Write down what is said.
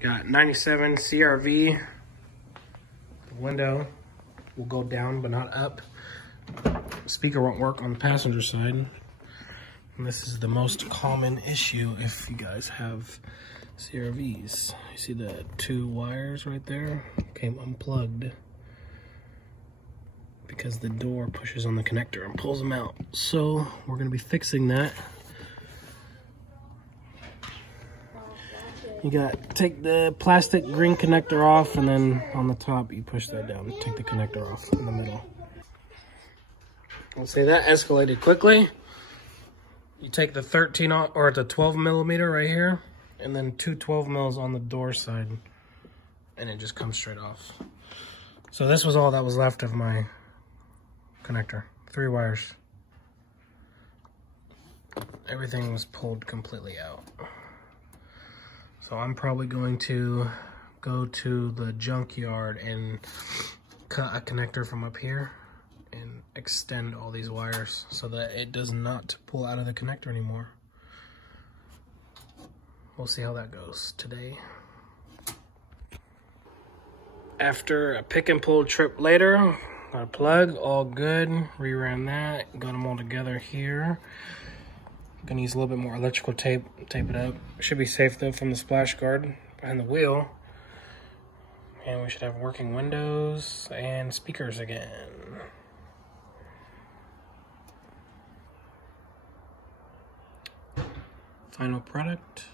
Got 97 CRV. The window will go down but not up. Speaker won't work on the passenger side. And this is the most common issue if you guys have CRVs. You see the 2 wires right there? Came unplugged because the door pushes on the connector and pulls them out. So we're gonna be fixing that. You got, take the plastic green connector off, and then on the top you push that down. Take the connector off in the middle. I'll say that escalated quickly. You take the 13 or the 12 millimeter right here, and then 2 12 mils on the door side, and it just comes straight off. So this was all that was left of my connector. 3 wires. Everything was pulled completely out. So I'm probably going to go to the junkyard and cut a connector from up here and extend all these wires so that it does not pull out of the connector anymore. We'll see how that goes today. After a pick and pull trip later, got a plug, all good, reran that, got them all together here. Gonna use a little bit more electrical tape, tape it up. It should be safe though from the splash guard behind the wheel. And we should have working windows and speakers again. Final product.